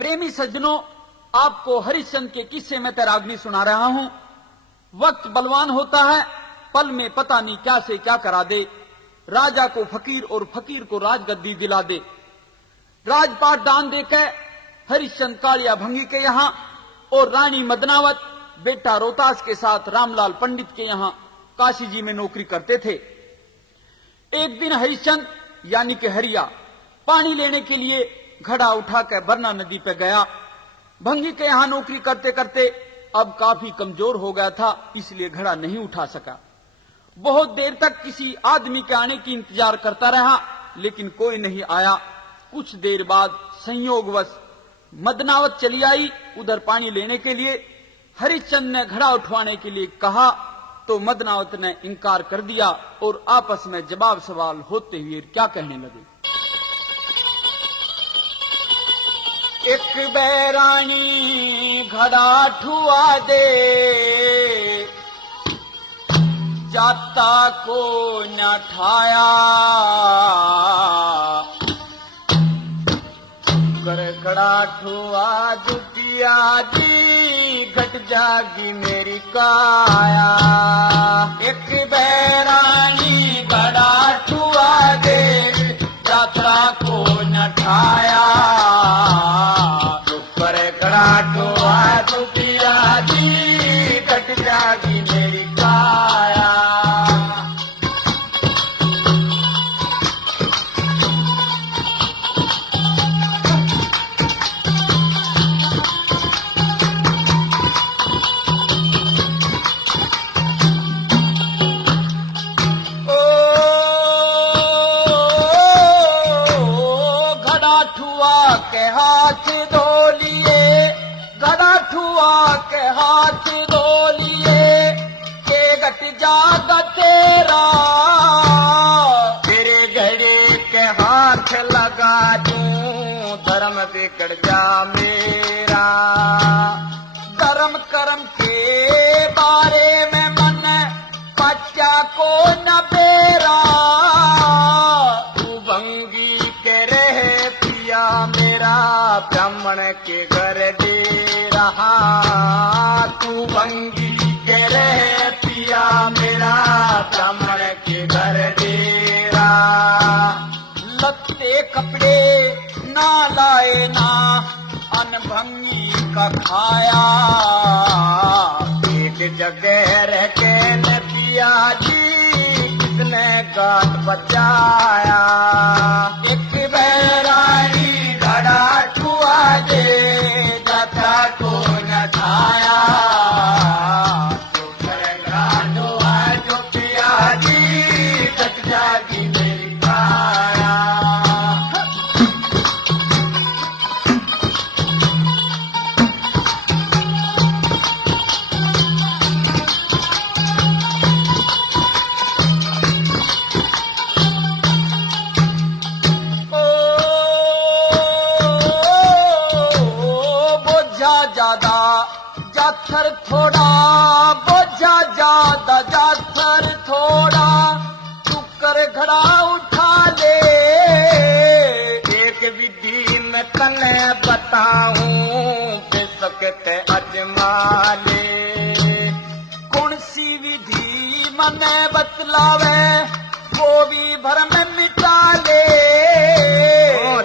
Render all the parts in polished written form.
प्रेमी सज्जनों, आपको हरिश्चंद्र के किस्से में तैराग्नि सुना रहा हूं। वक्त बलवान होता है, पल में पता नहीं क्या से क्या करा दे। राजा को फकीर और फकीर को राजगद्दी दिला दे। राजपाट दान देकर हरिश्चंद्र कालिया भंगी के यहाँ और रानी मदनावत बेटा रोहतास के साथ रामलाल पंडित के यहाँ काशी जी में नौकरी करते थे। एक दिन हरिश्चंद्र यानी कि हरिया पानी लेने के लिए घड़ा उठाकर बरना नदी पे गया। भंगी के यहाँ नौकरी करते करते अब काफी कमजोर हो गया था, इसलिए घड़ा नहीं उठा सका। बहुत देर तक किसी आदमी के आने की इंतजार करता रहा, लेकिन कोई नहीं आया। कुछ देर बाद संयोगवश मदनावत चली आई उधर पानी लेने के लिए। हरिश्चंद्र ने घड़ा उठवाने के लिए कहा तो मदनावत ने इनकार कर दिया और आपस में जवाब सवाल होते हुए क्या कहने लगे। एक बैरानी घड़ा ठुआ दे, जाता को न ठाया। घड़ा ठुआ दुतिया जी, घट जागी मेरी काया। एक बैरानी घड़ा ठुआ दे, यात्रा को न ठाया। घड़ा ठुआ दुतिया जी, घट जागी मेरी काया। के हाथ धो लिए, घड़ा ठुआ के हाथ धो लिए, के घट जागा तेरा। तेरे घड़े के हाथ लगा दूं, धर्म बिगड़ जा मेरा। कर्म कर्म के बारे में मन बच्चा को न बेरा। तू भंगी के रहे पिया मेरा, ब्राह्मण के घर दे रहा। तू भंगी के रहे पिया मेरा, ब्राह्मण के घर दे रहा। लत्ते कपड़े ना लाए ना, अनभंगी का खाया। एक जगह रह के न पिया जी, किसने गांठ बचाया। एक बैरानी घड़ा ठुआ दे, जाता को न ठाया। जो करेगा ठुआ जो पिया जी, घट जागी मेरी काया। जाथर थोड़ा बोझा ज्यादा, जाथर थोड़ा चुकर घड़ा उठा ले। एक विधि मैं तने बताऊं, बेसकते अजमा ले। कौन सी विधि मने बतलावे, वो भी भरम मिटा ले।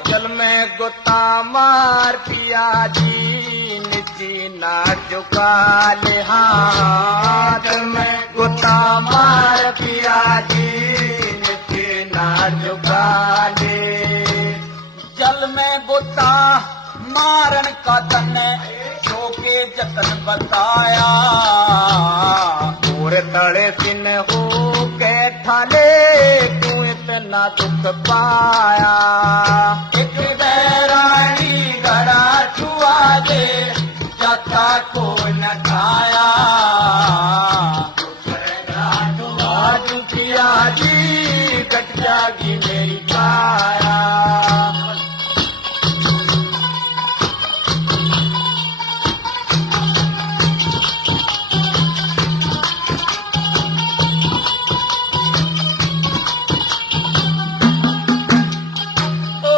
चल मैं गोता मार पिया जी, ना झुका ले हाथ में। गोता मार पिया जी, ना झुका ले। जल में गोता मारन का तने जो के जतन बताया। और तड़े सिन हो के ठाले, क्यों इतना दुख पाया। एक बैरानी घड़ा ठुआ दे, जाता को न ठाया। दुखिया जी, घट जागी मेरी काया। ओ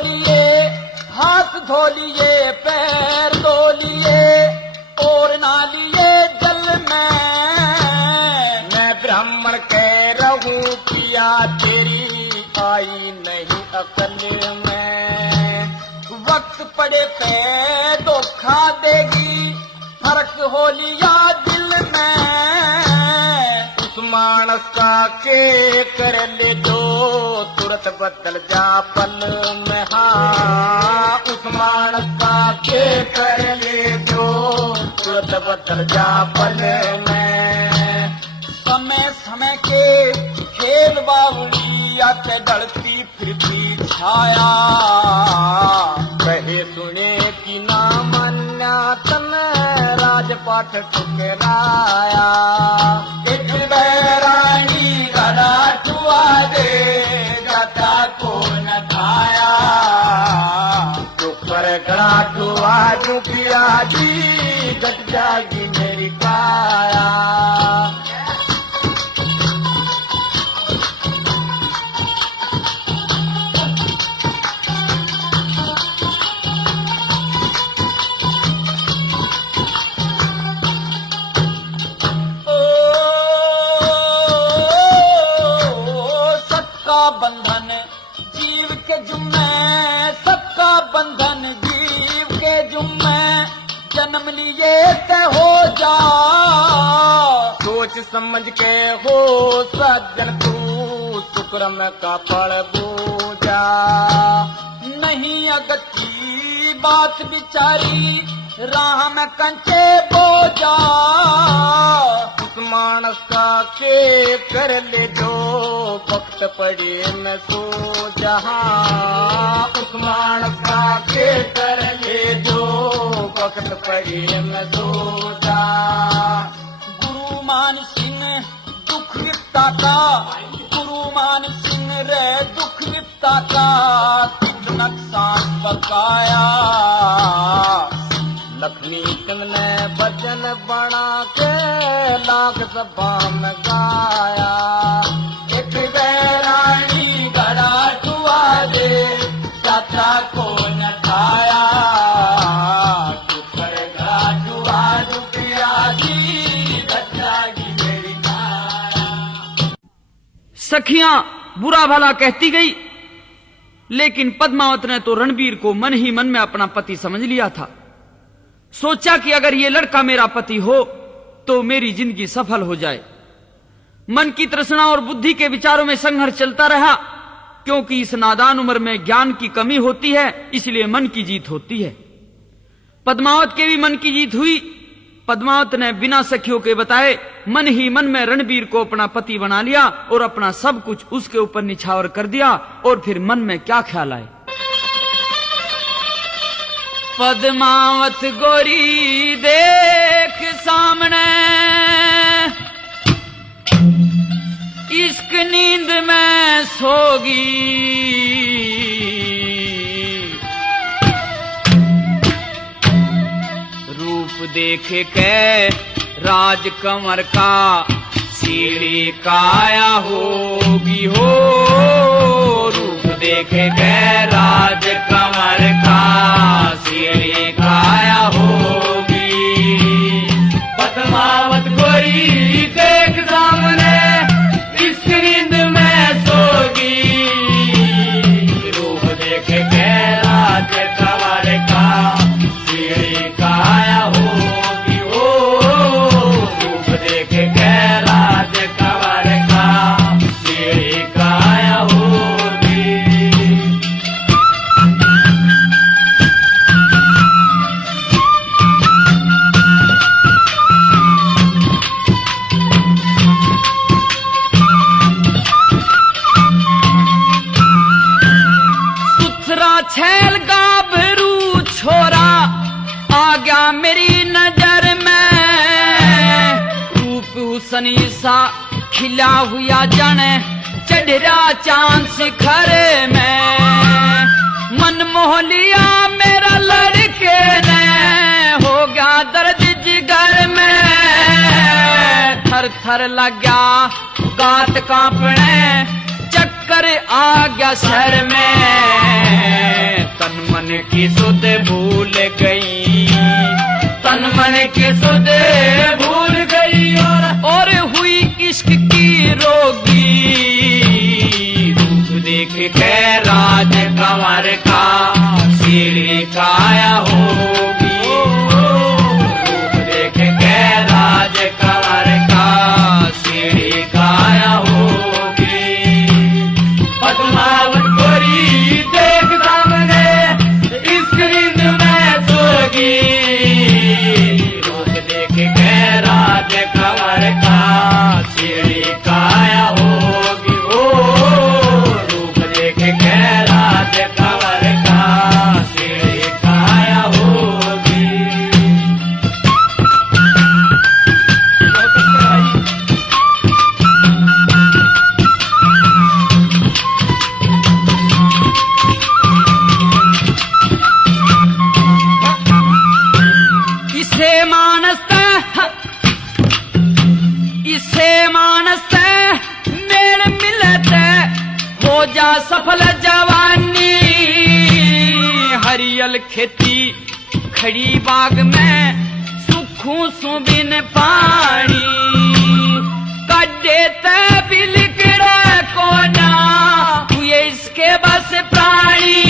लिए, हाथ धो लिए, पैर धो लिए और ना लिए जल में। मैं ब्राह्मण कह रहूं पिया तेरी आई नहीं अकल में। वक्त पड़े पे धोखा देगी, फर्क हो लिया दिल में। उस मानस का के कर ले जो तुरंत बदल जा पल में। हाँ उस मानस का के कर ले जो तुरंत बदल जा पल में। समय समय के खेल बावली आके डलती फिरती छाया। कहे सुने कि ना मन्या तन राजपाट ठुकराया। एक बैरानी गला छुआ दे गदा को न खाया। पर गड़ा ठुआ दूं पिया जी गट जागी मेरी काया। बंधन जीव के जुम्मे, सबका बंधन जीव के जुम्मे। जन्म लिए ते हो जा, सोच समझ के हो सज्जन तू शुक्रम का फल बूझा। नहीं अगती बात बिचारी राह में कंचे बोझा। उस मानस का के कर ले जो वक्त पड़े न सो जहाँ। उस मानस का के कर ले जो वक्त पड़े न सो जा। गुरु मान सिंह दुख विपता का, गुरु मान सिंह रे दुख विपता का कितना सांस बकाया। लक्ष्मी चंद ने भजन बना के लाख सभा में गाया। एक बैरानी गड़ा छुआ दे यात्रा को न खाया। शुक्र गड़ा छुआ दू पिया जी गट्टागी मेरी काया। सखियां बुरा भला कहती गई, लेकिन पद्मावत ने तो रणबीर को मन ही मन में अपना पति समझ लिया था। सोचा कि अगर ये लड़का मेरा पति हो तो मेरी जिंदगी सफल हो जाए। मन की तृष्णा और बुद्धि के विचारों में संघर्ष चलता रहा, क्योंकि इस नादान उम्र में ज्ञान की कमी होती है, इसलिए मन की जीत होती है। पद्मावत के भी मन की जीत हुई। पद्मावत ने बिना सखियों के बताए मन ही मन में रणबीर को अपना पति बना लिया और अपना सब कुछ उसके ऊपर निछावर कर दिया। और फिर मन में क्या ख्याल आए। पद्मावत गोरी देख सामने, इश्क नींद में सोगी। रूप देख के राजकमर का सीढ़ी काया होगी हो। रूप देख के राजकमर का सीढ़ी काया होगी। पद्मावत गोरी देख सामने, इश्क नींद में सोगी। रूप देख के राजकमर का सीढ़ी काया होगी हो। रूप देख के राजकमर का सीढ़ी काया होगी। छैल गाभरू छोरा आ गया मेरी नजर में। रूप हुसन सा खिला हुआ जाने चढ़ा चांद शिखर में। मन मोह लिया मेरा लड़के ने, हो गया दर्द जिगर में। थर थर लग गया गात कांपने, चक्कर आ गया सर में। मन की सुध भूल गई, तन मन की सुध भूल गई और हुई इश्क की रोगी, रूप देख के राज कंवर का सीढ़ी काया होगी, रूप देख के राज कंवर का सीढ़ी काया होगी। पद्मावत गोरी देख सामने इस नींद में सोगी, रूप देख के राज कंवर का सीढ़ी काया होगी, ओ रूप देख के राज कंवर का सीढ़ी काया होगी। इसे मानस मेल मिलते हो जा सफल जवानी, हरियल खेती खड़ी बाग में सुखू सुबिन पानी, कड्डे ते बिलकड़े को ना हुए इसके बस प्राणी,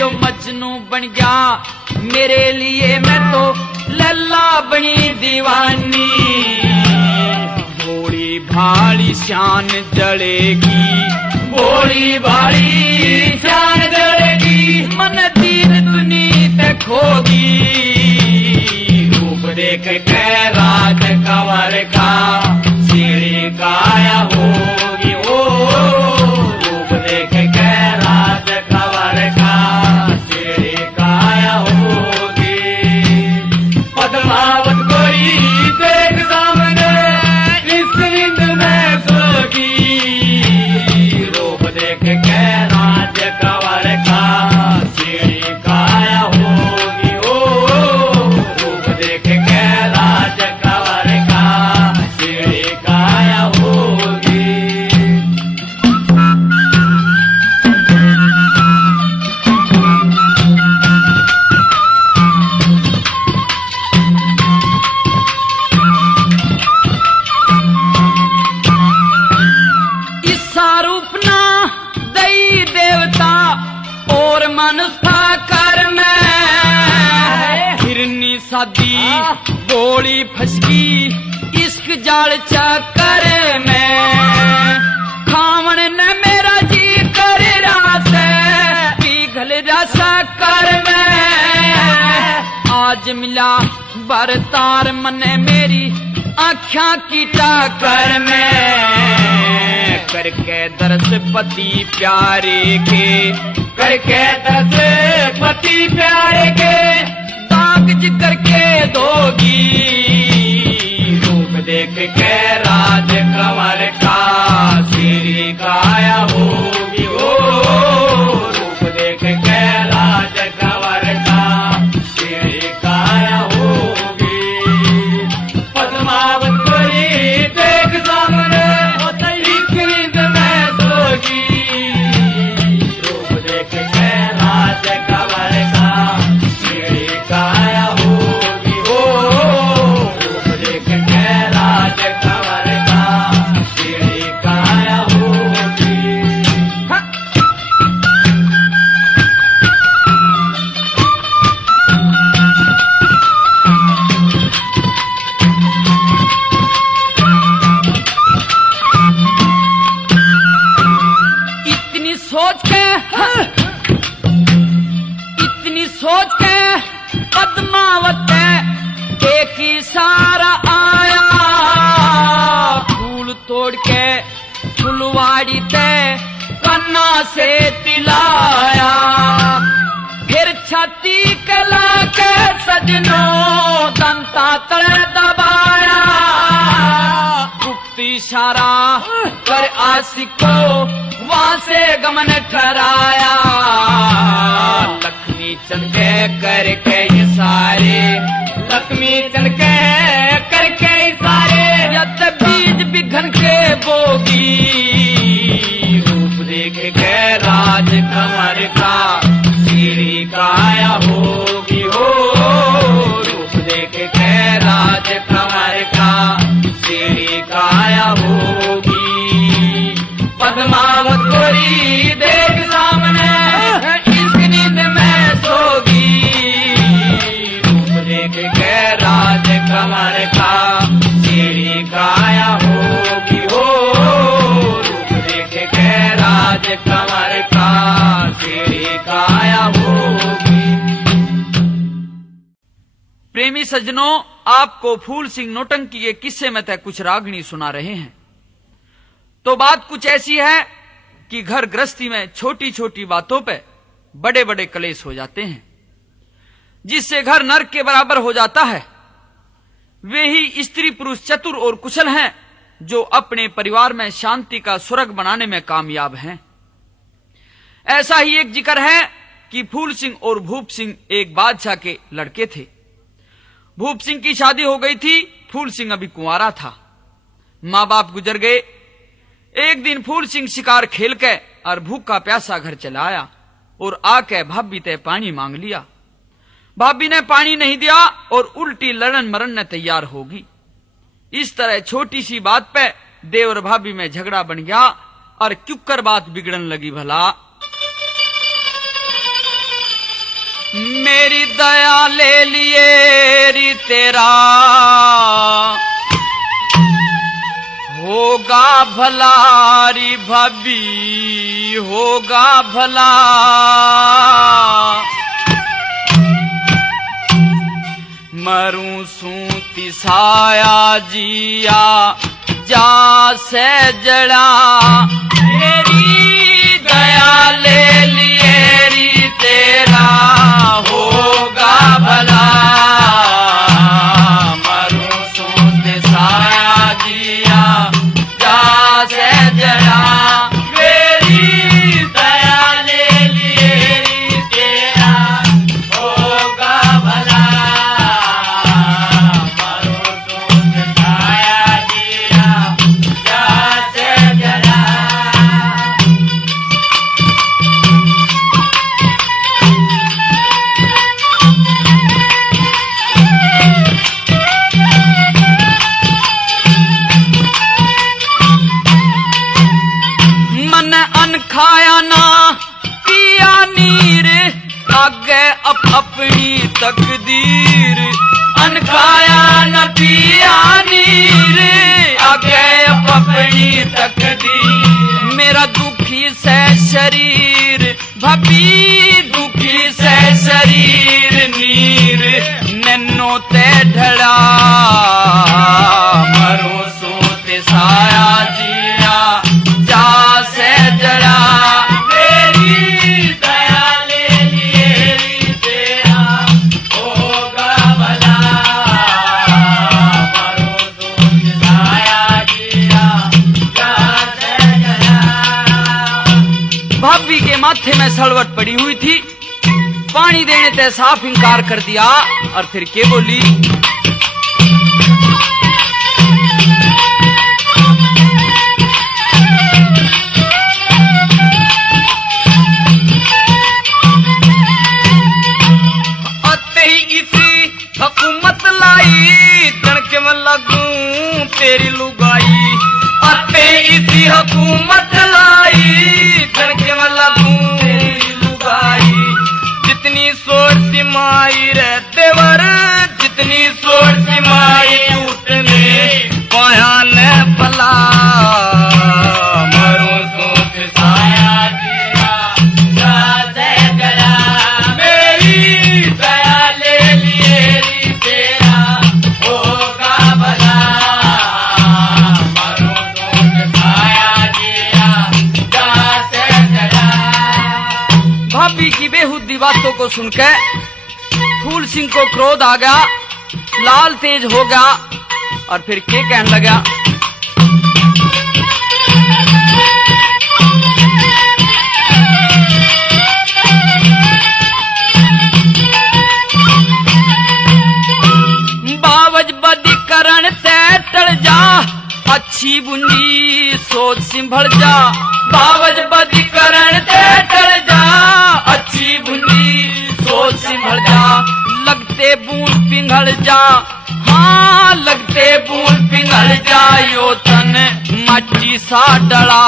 यो मजनू बन गया मेरे लिए मैं तो लल्ला बनी दीवानी, भोली भाली शान जड़ेगी, भोली भाली शान जड़ेगी, मन दीन दुनीत खोगी, रूप देख के राज कंवर का सीढ़ी काया होगी, ओ रूप देख के राज कंवर का सीढ़ी काया होगी। पद्मावत गोरी देख सामने इस नींद में सोगी, रूप देख के राज कंवर का सीढ़ी काया होगी, ओ रूप देख के राज कंवर का सीढ़ी काया होगी। रूप ना दई देवता और मनुष्य कर में, हिरनी सादी बोली फसकी इश्क जाल चक्कर में, खावण ने मेरा जी कर रास पिघल रसा कर में, आज मिला बरतार मने मेरी आँखा की टाकर में, करके दरस पति प्यारे के, करके दरस पति प्यारे के, दाग जिगर के दोगी, रूप देख के राज कंवर का सीढ़ी काया होगी, ओ रूप देख के राज कंवर का सीढ़ी काया होगी। पद्मावत गोरी देख सामने इस नींद में सोगी, रूप देख के राज कंवर का सीढ़ी काया होगी, ओ रूप देख के राज कंवर का सीढ़ी काया होगी। इतनी सोच के पद्मावत एक इशारा आया, फूल तोड़ के फुलवाड़ी ते कन्ना से तिलाया, फिर छाती कला के सजनो दंता तले दबाया, गुप्त इशारा कर आशिको वहां से गमन ठहराया, लक्ष्मी चंद के करके इशारे, लक्ष्मी चंद के करके इशारे, यत बीज बिघन के बोगी, रूप देख के राज कंवर का बदमावत गोरी देख सामने इश्क नींद में सोगी रूप देख के राज कमर का सीढ़ी काया होगी हो रूप देख के राज कमर का सीढ़ी काया होगी। प्रेमी सज्जनों, आपको फूल सिंह नौटंकी के किस्से में तय कुछ रागनी सुना रहे हैं। तो बात कुछ ऐसी है कि घर गृहस्थी में छोटी छोटी बातों पे बड़े बड़े कलेश हो जाते हैं, जिससे घर नर्क के बराबर हो जाता है। वे ही स्त्री पुरुष चतुर और कुशल हैं जो अपने परिवार में शांति का स्वर्ग बनाने में कामयाब हैं। ऐसा ही एक जिक्र है कि फूल सिंह और भूप सिंह एक बादशाह के लड़के थे। भूप सिंह की शादी हो गई थी, फूल सिंह अभी कुंवारा था। मां बाप गुजर गए। एक दिन फूल सिंह शिकार खेल के और भूखा प्यासा घर चला आया और आके भाभी ते पानी मांग लिया। भाभी ने पानी नहीं दिया और उल्टी लड़न मरन तैयार होगी। इस तरह छोटी सी बात पे देवर भाभी में झगड़ा बन गया और क्योंकर बात बिगड़न लगी भला। मेरी दया ले लिए री तेरा होगा भला री भाभी होगा भला। मरूं सूती साया जिया जा से जड़ा मेरी दया ले लिए री तेरा होगा भला। मरूं सूती साया जिया जा से जड़ा मेरी दया ले लिए री तेरा होगा भला। खाया ना पिया नीर आगे अपनी तकदीर। अन खाया न पिया नीर आगे अपनी तकदीर। मेरा दुखी से शरीर भाभी दुखी से शरीर नीर नैनो ते ढड़ा। मरो सोते साया जिया जा से जड़ा मेरी दया ले लिए तेरा होगा भला। मरो सोते साया जिया जा से जड़ा। भाभी के माथे में सलवट पड़ी हुई थी। पानी देने ते साफ इनकार कर दिया और फिर के बोली। हुकूमत लाई तड़के में लगूं तेरी लुगाई। अते इसी हुकूमत लाई तड़के में लगूं तेरी लुगाई। जितनी सोच सिमाई रे देवर जितनी सोच सिमाई टूटने पाया ने भला। मरो सोच साया जिया जा से जड़ा मेरी दया ले लिए तेरा होगा भला। मरो सोच साया जिया जा से जड़ा। भाभी की बेहुदी बातों को सुनकर फूल सिंह को क्रोध आ गया, लाल तेज हो गया और फिर क्या कहने लगा। बावज बदी करण ते टल जा अच्छी बुंदी सोच संभल जा। बावज बदी करण ते टल जा अच्छी बुंदी सोच संभल जा। लगते बूंद पिघल जा हाँ लगते बूंद पिघल जा यो तन मच्ची सा डला।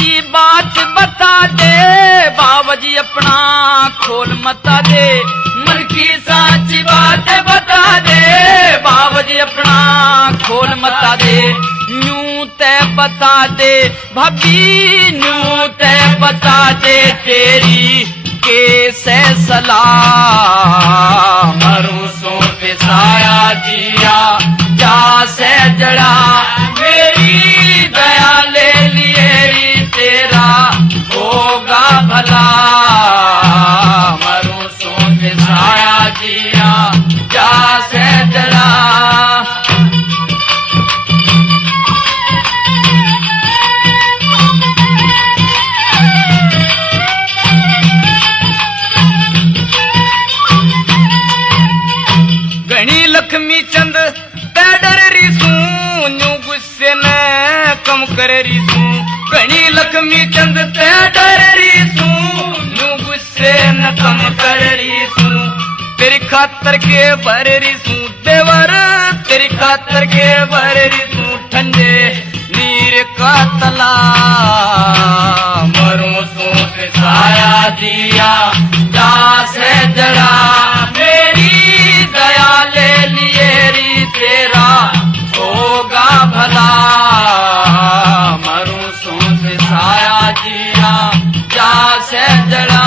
साची बात बता दे, बाबा जी अपना खोल मता दे। मन की साची बात बता दे, बाबा जी अपना खोल मता दे। न्यू ते बता दे भाभी, न्यू ते बता दे तेरी कैसे सलाह। मरू सो पे साया जिया जा से जड़ा, मेरी दया ले लिए तेरा होगा भला। मरू सो पे साया जिया जा से जड़ा। लक्ष्मी चंद डर रिसू, न्यू गुस्से में कम कर रिसू। गणी लक्ष्मी चंद डर रिसू, न्यू गुस्से न कम कर रिसू। तेरी खातर के भर रिसू देवर, तेरी खातर के भर रिसू ठंडे नीर का तला। मरू सो से साया दिया जा से जड़ा, मेरी दया ले लिए री तेरा होगा भला। मरू सो से साया जिया जा से जड़ा।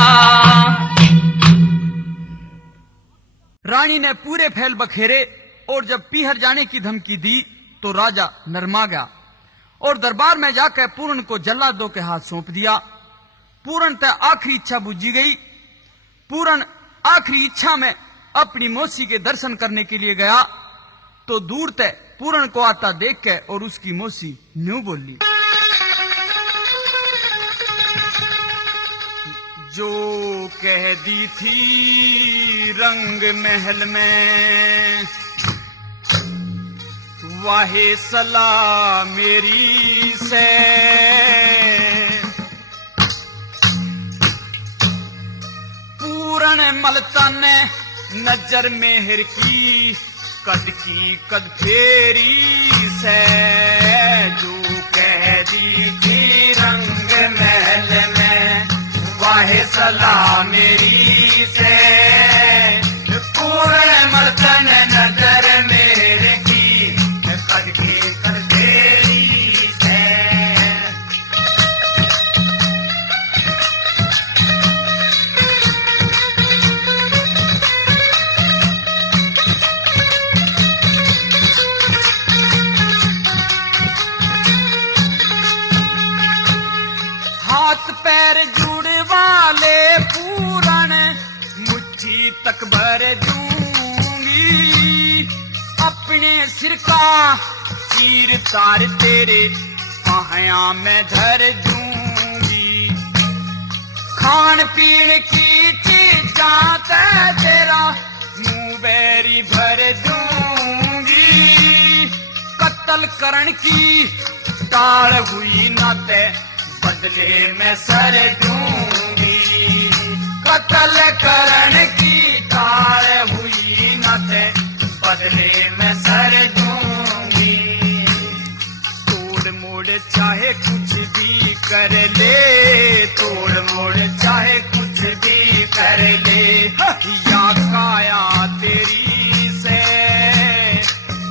रानी ने पूरे फैल बखेरे और जब पीहर जाने की धमकी दी तो राजा नरमा गया और दरबार में जाकर पूर्ण को जल्लादों के हाथ सौंप दिया। पूर्ण तय आखिरी इच्छा बुझी गई। पूर्ण आखिरी इच्छा में अपनी मौसी के दर्शन करने के लिए गया तो दूर तय पूर्ण को आता देख के और उसकी मौसी न्यू बोली, जो कह दी थी रंग महल में वाहे सलाह मेरी से। पूर्ण मलता ने नजर मेहर की कद फेरी से। जो कह दी थी रंग महल में वाहे सलाह मेरी से। पूर्ण मलता ने नजर मेहर की कद फेरी से। हाथ पैर जुड़वा ले पूरण, मुट्ठी तक भर दूंगी। अपने सिर का चीर तार तेरे पाया में धर दूंगी। खान पीन की चीज़ां तेरा मुंह बैरी भर दूंगी। कत्ल करण की टाल हुई न ते बदले में सर दूंगी। कत्ल करण की टाल हुई न ते बदले में सर दूंगी। तोड़ मोड़ चाहे कुछ भी कर ले, तोड़ मोड़ चाहे कुछ भी कर ले। या काया तेरी से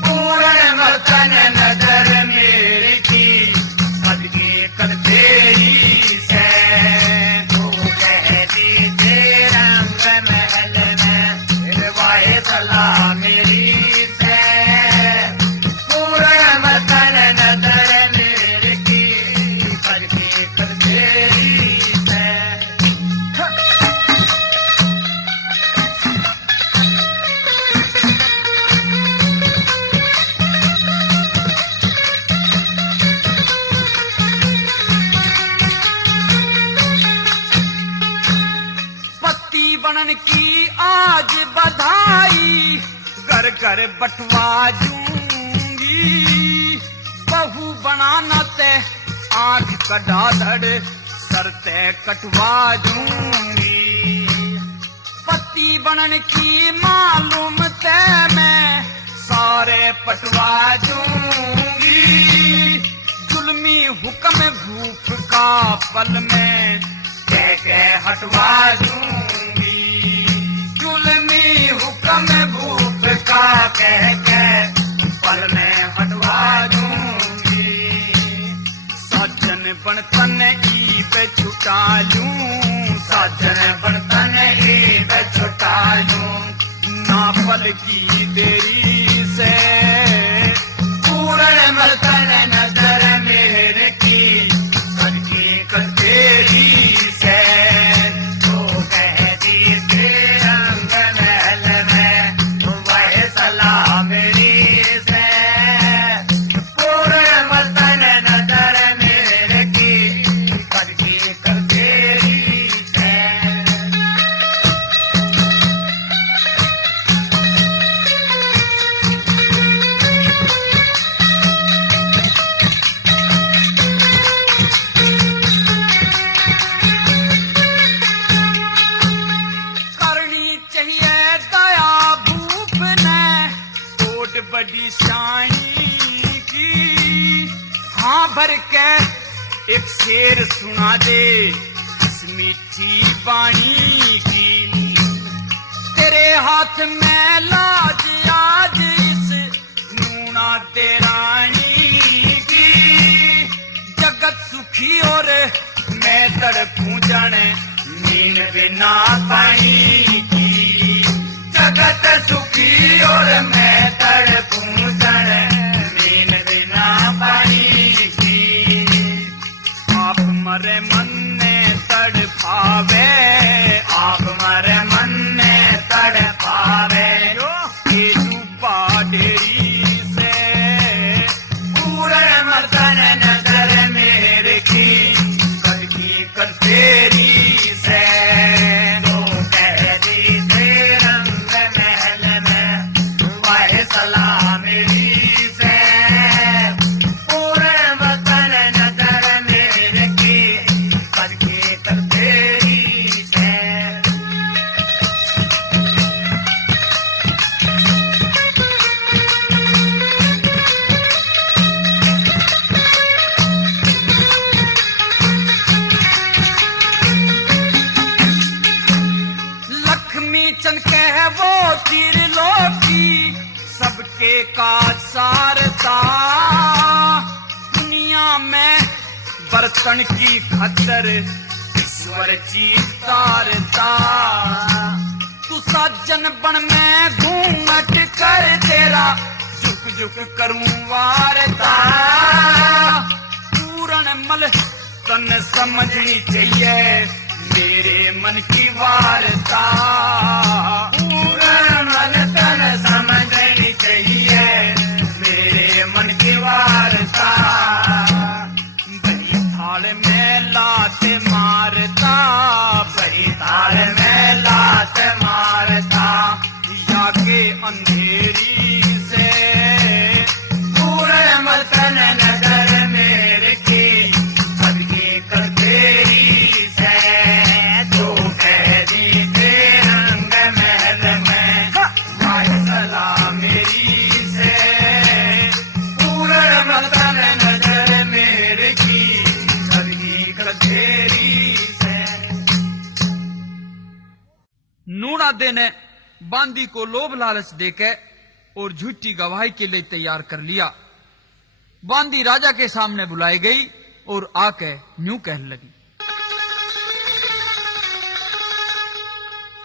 पूर्ण मर्तन नजर मेरी की सदके कर तेरी से। तो कह दी दे रंग महल में वाहे सलाह मेरी से। पूर्ण मर्तन नजर मेरी की सदके कर तेरी से। पति बनन की आज बधाई, घर घर बटवा दूंगी। बहू बनाना ते आंख कटा धड़ सर ते कटवा दूंगी। पति बनन की मालूम ते मैं सारे पटवा दूंगी। जुल्मी हुक्म भूख का पल में कह हटवा दूंगी। जुल्मी हुक्म भूख का कह पल में हटवा दूंगी। सज्जन बनतन ईब छुटा लूं, साजन बर्तन ईब छुटा लूं। ना पल की देरी से पूर्ण बर्तन नजर मेरे की करके कतेरी से। तो कहती थी रंग महल में वह सलाह मेरी से। पूर्ण बर्तन नजर मेरे की करके कतेरी से। करनी चाहिए दया भूप ने कोट बड़ी शानी की। हाँ भर के एक शेर सुना दे इस मीठी बाणी की। तेरे हाथ में लाज आज इस नूना देरानी की। जगत सुखी और मैं तड़पूं जाने नींद बिना पानी की। जगत सुखी और मैं तड़पूं जाने नींद बिना पानी की। आप मरे मन ने तड़पावे, आप मरे मन ने तड़पावे। ये डूबा डेरी से पूर्ण मर्तन नजर मेरे की करकी कतेरी से। तो कहती थी रंग महल में वह सलाह मेरी से। पूर्ण मर्तन नजर मेरे की करके कतेरी से। लक्ष्मी चंद कह वो तीर लोकी सबके का सारता। दुनिया में बर्तन की खतर ईश्वर जी तारता। तू सज्जन बन में घूमट कर तेरा झुक झुक करूं वारता। पूर्ण मल तन समझनी चाहिए मेरे मन की वारता। पूर्ण मन तन समझनी चाहिए मेरे मन की वार्ता। बड़ी थाल में लात मारता, बड़ी ताल में लात मारता। या के अंधेरी से पूर्ण मतन नगर मेरे की करके कतेरी से। जो कह दी थे रंग महल में वह सलाह मेरी से। पूर्ण मतन नजर मेरे की करके कतेरी से। नूना दे ने बांदी को लोभ लालच देकर और झूठी गवाही के लिए तैयार कर लिया। बांदी राजा के सामने बुलाई गई और आके यूं कहने लगी,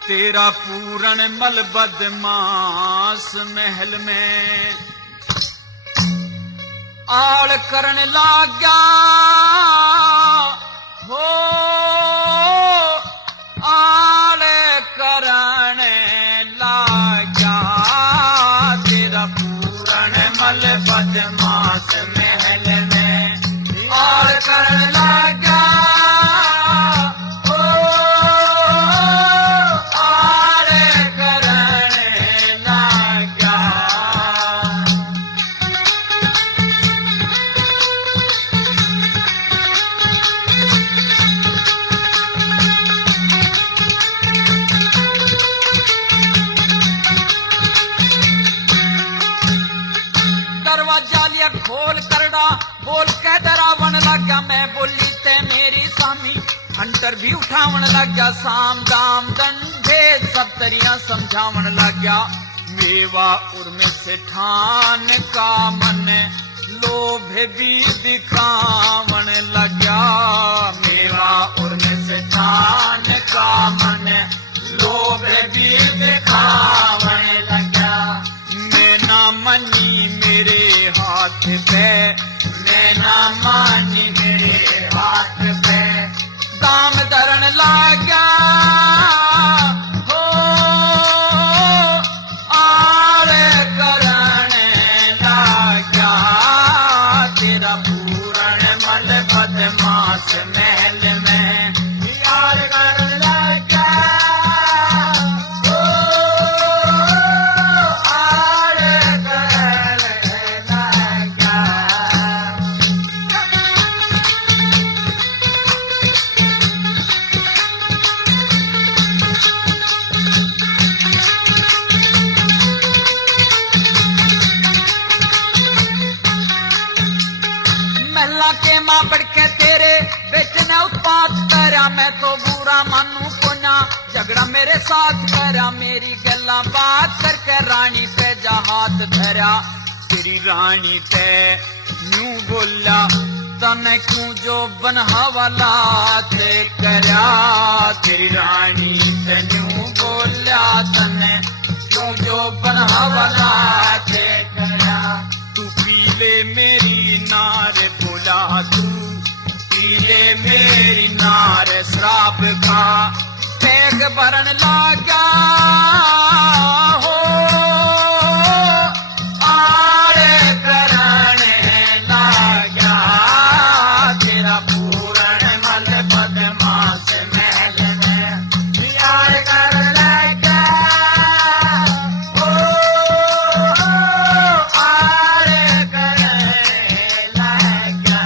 तेरा पूर्ण मल बदमाश महल में आड़ करने लागा हो। आड़ करने लागा तेरा पूर्ण मल बदमाश महल में आड़ करने लागा हो। आड़ करने लागा। दरवाजा लिया खोल करड़ा बोल कह तेरा स्वामी हंटर भी उठावन लग गया साम दाम दंडे सब तरिया समझावन लग गया मेवा उर्म से ठान का मन लोभ भी दिखावन लग गया मेवा उर्म से ठान का मन लोभ भी दिखावन लग गया मैं ना मनी मेरे हाथ पे मैं ना मानी मेरे हाथ पे काम धरण लागा हो आड़े करने लागा तेरा पूरण मल बदमाश महल में यार करने लागा हो आड़े करने लागा महला के मां बढ़ के तेरे बेटे ने उत्पात करा मैं तो बुरा मानू को ना झगड़ा मेरे साथ करा मेरी गल्ला बात करके रानी पे जा हाथ धरा तेरी रानी ते यूं बोला तने क्यों जो बनहावाला ते करा तेरी रानी ते यूं बोला तने क्यों जो बनहावाला ते करा तू पीले मेरी नार बोला तू पीले मेरी नार शराब का फेंक भरन लागा हो आड़े करने लागा तेरा पूरण मल बदमाश महल में प्यार कर लगा हो आड़े करने लगा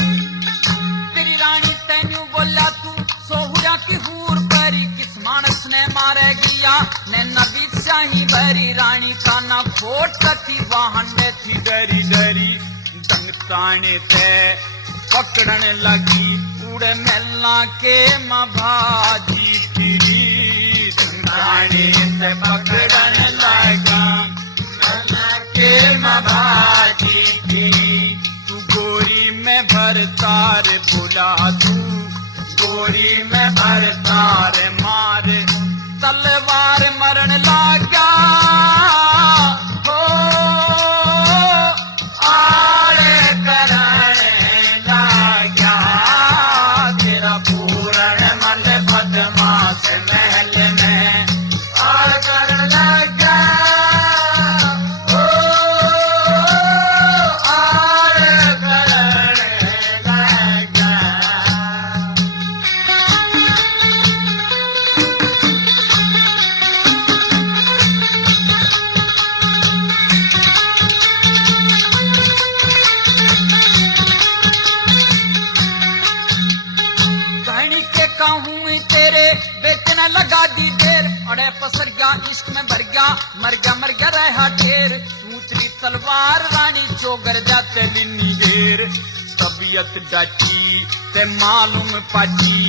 तेरी रानी तैनू बोला तू सोहुरा की हूर परी किस मानस ने मारे गिया मैं नबी शाही भरी रानी का ना फोट कथी वाहन में थी डरी डरी दंग ताने ते पकड़न लगी उड़े मेला के माँ भाजी तेरी दंग ताने ते पकड़न लगा मेला के माँ भाजी तेरी तू गोरी में भरतार बुला तू गोरी में भरतार मार तलवार मरण लागा हो आड़े करने लागा तेरा पूरण मल बदमाश महल में आड़ कर लगा हो आड़ करने लगा कहनी के कहूँ तेरे बेटे ने लगा दी देर अड़े पसर गया इश्क में भर गया मर गया रहा ढेर सूतरी तलवार रानी चोगर जाते लिनी ढेर तबीयत डाची ते मालूम पाची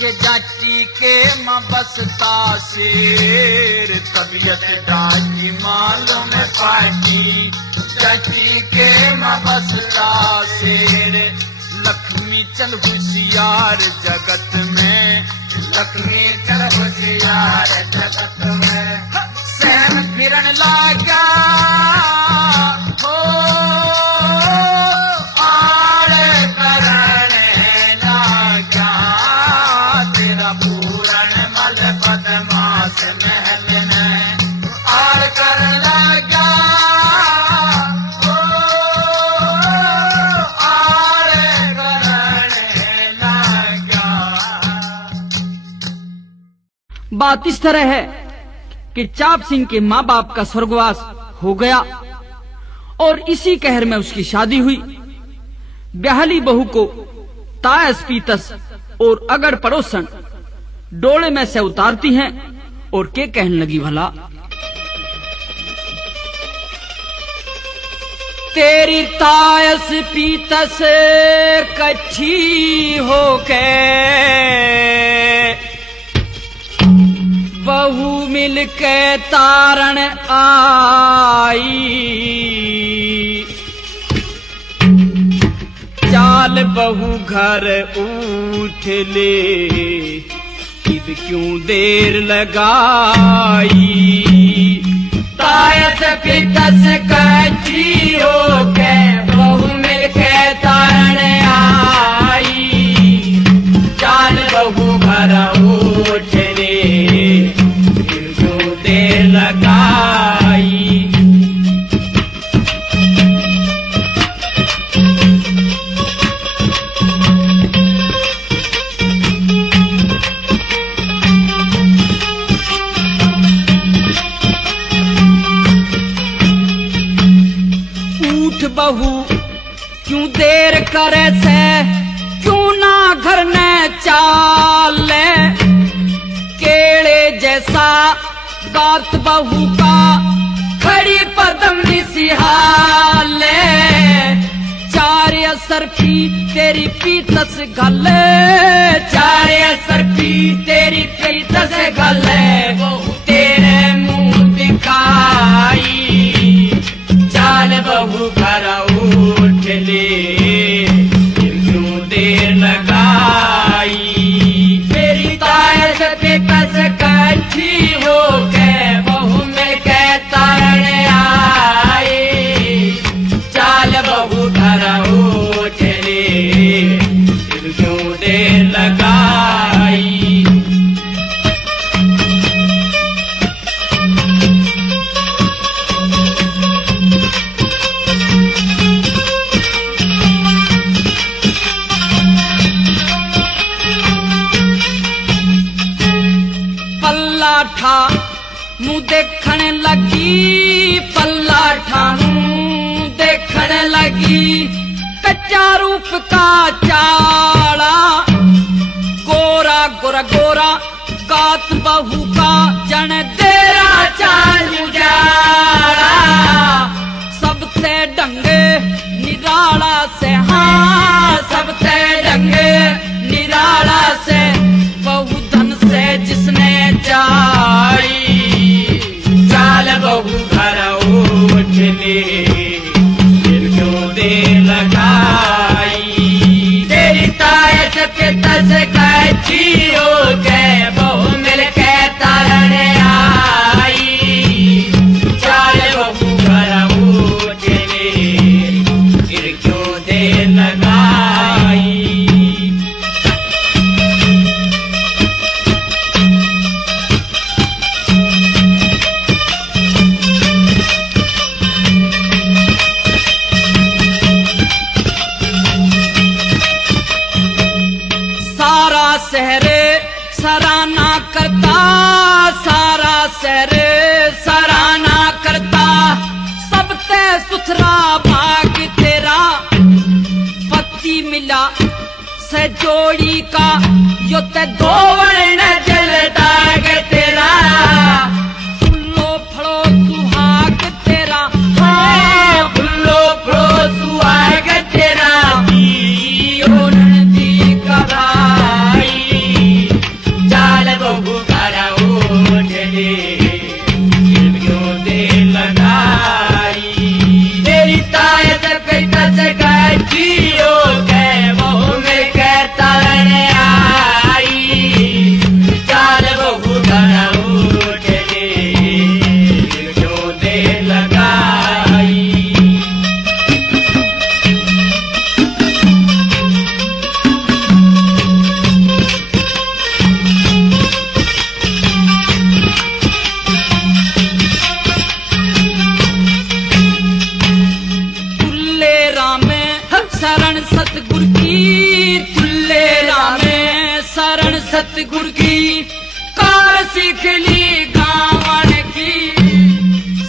के जाची के माँ बसता शेर तबीयत डाची मालूम पाची जाची के माँ बसता शेर लक्ष्मी चल होशियार जगत में लक्ष्मी चल होशियार जगत में सहन फिरन लागा हो आड़े करने लागा तेरा पूरण मल बदमाश महल में आड़ कर लगा हो आड़े करने लगा। बात इस तरह है कि चाप सिंह के माँ बाप का स्वर्गवास हो गया और इसी कहर में उसकी शादी हुई। ब्याहली बहू को तायस पीतस और अगड़ पड़ोसन डोले में से उतारती हैं और के कहने लगी भला, तेरी तायस पीतस कच्छी होके बहू मिल के तारण आई, चाल बहू घर उठ ले, इब क्यों देर लगाई, तायस पीतस कच्छी होके बहू मिल के तारण आई, चाल बहू घर उठ ले, इब क्यों देर लगाई। बहू क्यों देर करे से, क्यों ना घर ने चाले, केड़े जैसा बात बहू का खड़ी पदम निसिहाले, चार असर की तेरी पीतस गले, चार असर की तेरी पीतस गले, बहू तेरे मुंह दिखाई, चाल बहू घर उठ ले, क्यों देर लगाई, मेरी तायस पीतस कच्छी होके बहू मिल के तारण आई, चाल बहू घर उठ ले, क्यों देर लगाई। पल्लाठा मुँह देखण लगी, पल्लाठा मुँह देखण लगी, कच्चा रूप का चाड़ा, गोरा गोरा गोरा गात बहू का जन तेरा चाल उजाड़ा, सबसे डंगे निराला से, हाँ सबसे डंगे निराला से, बहू धन से जिसने चाई, चाल बहू घर उठ ले, क्यों देर लगाई, तेरी तायस पीतस कच्छी होके बहू मिल के तारण आई, चाल बहू घर उठ ले, क्यों देर लगाई। शहरे सराहना करता, सारा शहरे सराहना करता, सबसे सुथरा भाग तेरा, पति मिला से जोड़ी का, यो ते धोवण न जलता गे तेरा, फुल्लो फड़ो सुहाग तेरा, हाँ फुल्लो फड़ो सुहाग तेरा, बहू घर उठ ले, क्यों देर लगाई, तेरी तायस पीतस कच्छी होके बहू मिल के तारण आई, चाल बहू घर उठ ले, क्यों देर लगाई। शरण सतगुरु की, तुल्ले रामे शरण सतगुरु की, कार सीख ली गावन की,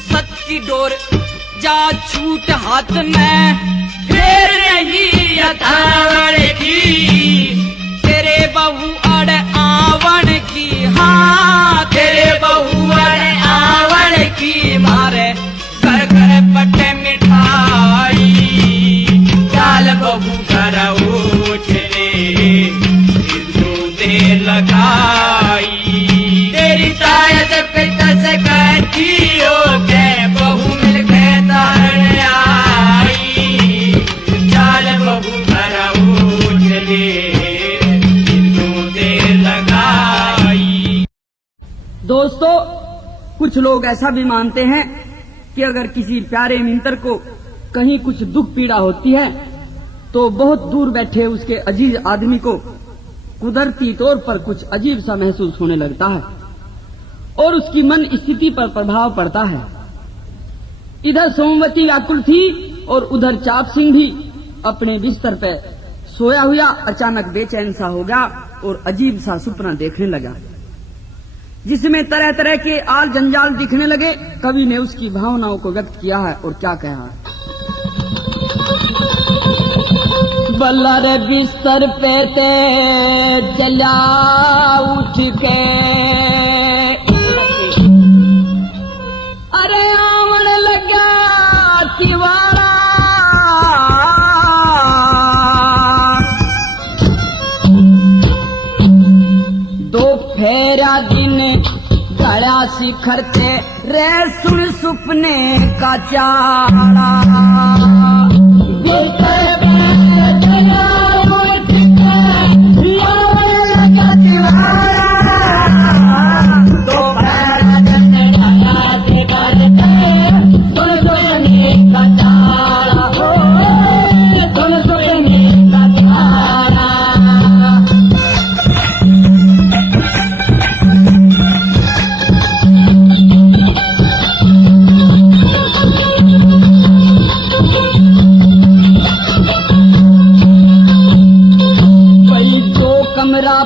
सत की डोर जा छूट हाथ में, फेर नहीं अथावड़ की, तेरे तेरे बहू अड़ आवन की, हाँ तेरे बहू अड़ आवन की, मारे घर घर पटे मिठाई, चाल बहू घर उठ ले दे लगाई, तेरी तायत पे तस कटियो के बहू मिल के तारण आई, चाल बहू घर उठ ले दे लगाई। दोस्तों, कुछ लोग ऐसा भी मानते हैं कि अगर किसी प्यारे मित्र को कहीं कुछ दुख पीड़ा होती है तो बहुत दूर बैठे उसके अजीज आदमी को कुदरती तौर पर कुछ अजीब सा महसूस होने लगता है और उसकी मन स्थिति पर प्रभाव पड़ता है। इधर सोमवती व्याकुल थी और उधर चाप सिंह भी अपने बिस्तर पे सोया हुआ अचानक बेचैन सा हो गया और अजीब सा सपना देखने लगा जिसमें तरह तरह के आल जंजाल दिखने लगे। कवि ने उसकी भावनाओं को व्यक्त किया है और क्या कहा है। बल्लर बिस्तर पे ते चला उठ के, अरे आवन लगा तिवारा, दो फेरा दिन गड़ा शिखर ते रे सुन सुपने का चारा,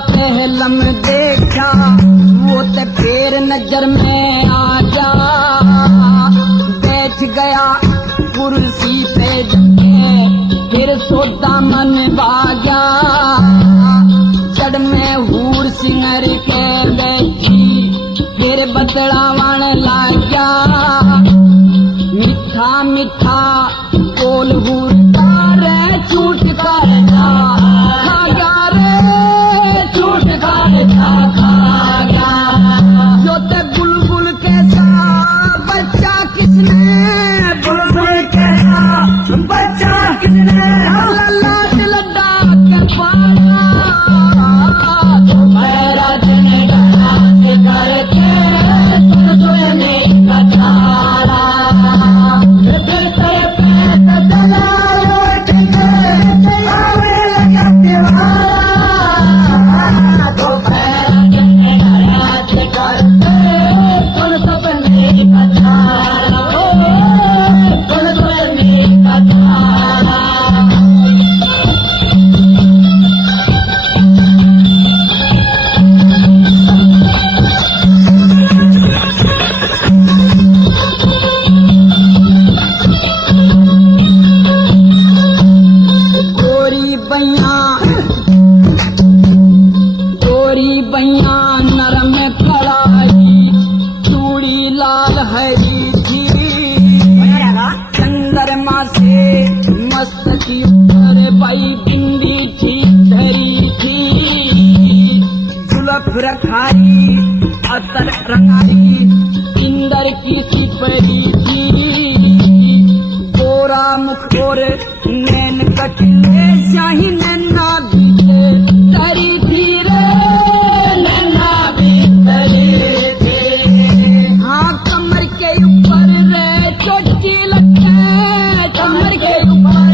पहलम देखा वो ते फिर नजर में आ जा, बैठ गया कुर्सी पे जाके फिर सोता मन भागा, जड़ में हूर सिंगर के बैठी फिर बतलावन लागा, मिठा मिठा बोल हूर रे छूट कर जा, जो ते बुलबुल के सा बच्चा किसने, बुलबुल के सा बच्चा किसने लाट लड्डा के पाया, मेरा जन गया के करके सोने का तारा, फिर तेरे पेट चला उठ के आवे लगा तिवारा, रखाई अतर रंगाई इंदर की सिपरी थी, गोरा मुख और नैन कटले शाही नैना बीते तरी थी रे, नैना बीतरे थे, हाँ कमर के ऊपर रे चोटी लगे, कमर के ऊपर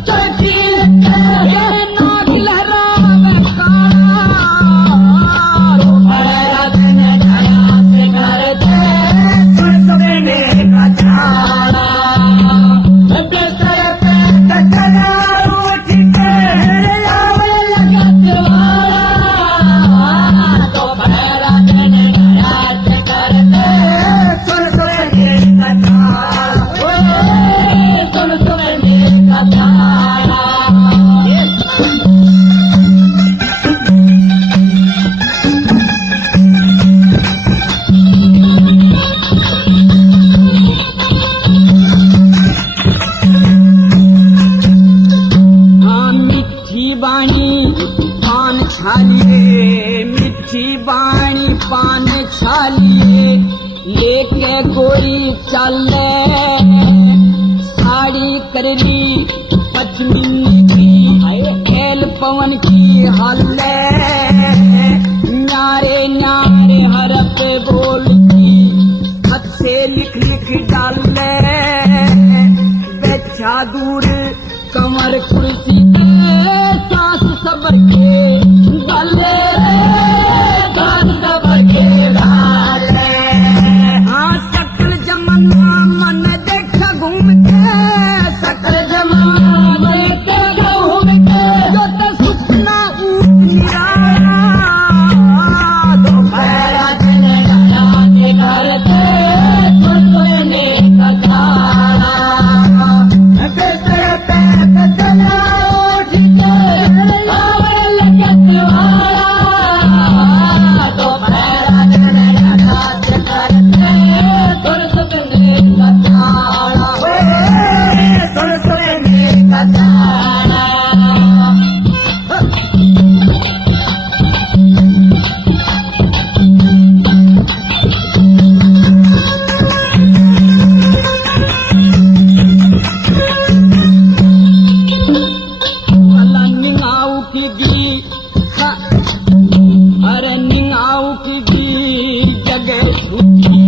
चोटी लगे, नाक लहरावे गोरी चाले साड़ी करली पचमिनी की खेल पवन की हल्ले न्यारे न्यारे हरप बोलती हाथ से लिख लिख डाले बेचा दूर कमर कुर्सी के सांस सबर के गले सांस सबर के डाले हाँ सकल जमाना मन देखा घूम के सकल जमाना मन देखा घूम के जो तो सुपना ऊप निराला दोपहर चले के घर पे सुनने का गाना बेसर पे चला उठ के आवे लगे तुम्हारा दोपहर चले के घर पे सुनने का गाना सुनने का गाना निंगाऊ की गी अरे निंगाऊ की गी जगह छूटी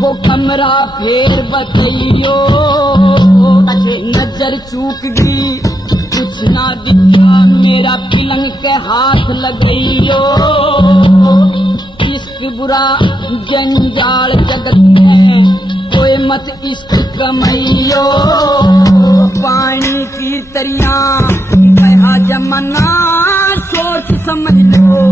वो कमरा फेर बतैयो नजर चूक गई कुछ ना दिखा मेरा पिलंग के हाथ लगइयो इश्क बुरा जंजाल जगत में कोई मत इश्क कमैयो पानी की तरिया बहा जमाना सोच समझ लो